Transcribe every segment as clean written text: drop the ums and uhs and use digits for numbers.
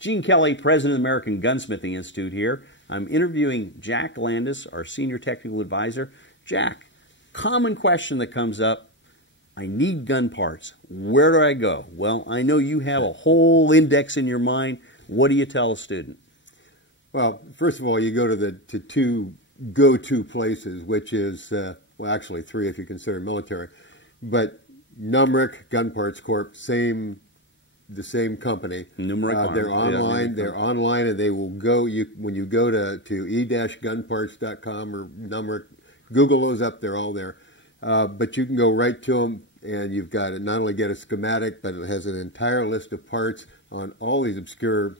Gene Kelly, President of the American Gunsmithing Institute here. I'm interviewing Jack Landis, our Senior Technical Advisor. Jack, common question that comes up, I need gun parts. Where do I go? Well, I know you have a whole index in your mind. What do you tell a student? Well, first of all, you go to two go-to places, which is, well, actually three if you consider military. But Numeric, Gun Parts Corp, the same company. They're online. They're online, and they will go. When you go to e-gunparts.com or Numeric, Google those up. They're all there. But you can go right to them, and you've got to not only get a schematic, but it has an entire list of parts on all these obscure,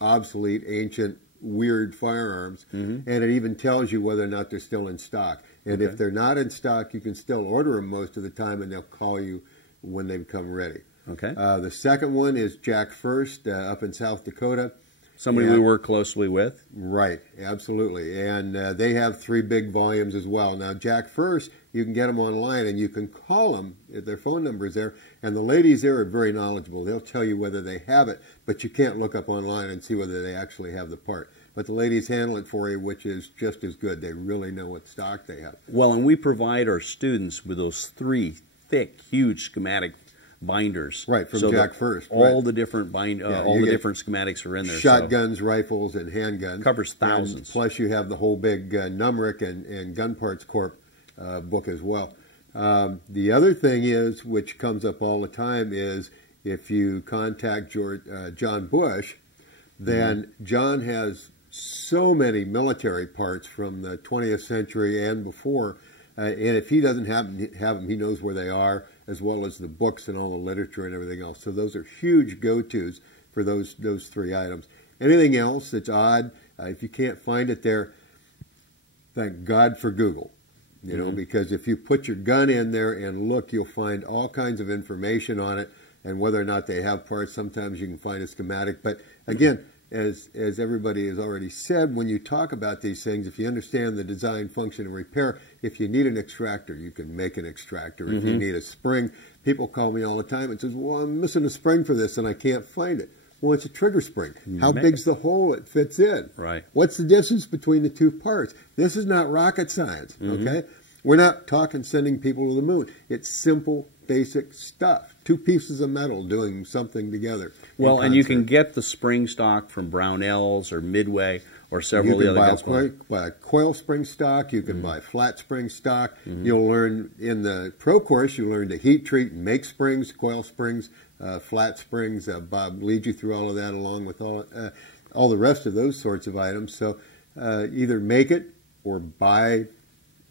obsolete, ancient, weird firearms, and it even tells you whether or not they're still in stock. And if they're not in stock, you can still order them most of the time, and they'll call you when they become ready. Okay. The second one is Jack First up in South Dakota. Somebody we work closely with. Right, absolutely. And they have 3 big volumes as well. Now, Jack First, you can get them online, and you can call them. Their phone number is there, and the ladies there are very knowledgeable. They'll tell you whether they have it, but you can't look up online and see whether they actually have the part. But the ladies handle it for you, which is just as good. They really know what stock they have. Well, and we provide our students with those 3 thick, huge schematic binders. Right, from Jack First. All the different all the different schematics are in there. Shotguns, rifles, and handguns. Covers thousands. And plus, you have the whole big Numeric and Gun Parts Corp book as well. The other thing is, which comes up all the time, is if you contact John Bush, then John has so many military parts from the 20th century and before, and if he doesn't have them, he knows where they are, as well as the books and all the literature and everything else. So those are huge go-tos for those 3 items. Anything else that's odd, if you can't find it there, thank God for Google. You know, because if you put your gun in there and look, you'll find all kinds of information on it, and whether or not they have parts. Sometimes you can find a schematic, but again, as everybody has already said, when you talk about these things, if you understand the design, function, and repair, if you need an extractor, you can make an extractor. If you need a spring, people call me all the time and says, well, I'm missing a spring for this and I can't find it. Well, it's a trigger spring. How big's the hole it fits in? Right. What's the distance between the 2 parts? This is not rocket science, okay? We're not talking sending people to the moon. It's simple, basic stuff. 2 pieces of metal doing something together. Well, and you can get the spring stock from Brownells or Midway or several of the other guys. You can buy coil spring stock. You can buy flat spring stock. You'll learn in the pro course, you learn to heat treat and make springs, coil springs, flat springs. Bob leads you through all of that along with all the rest of those sorts of items. So either make it or buy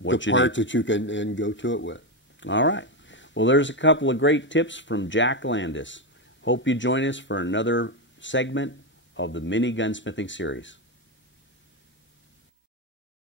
the parts that you can and go to it with. All right. Well, there's a couple of great tips from Jack Landis. Hope you join us for another segment of the Mini Gunsmithing series.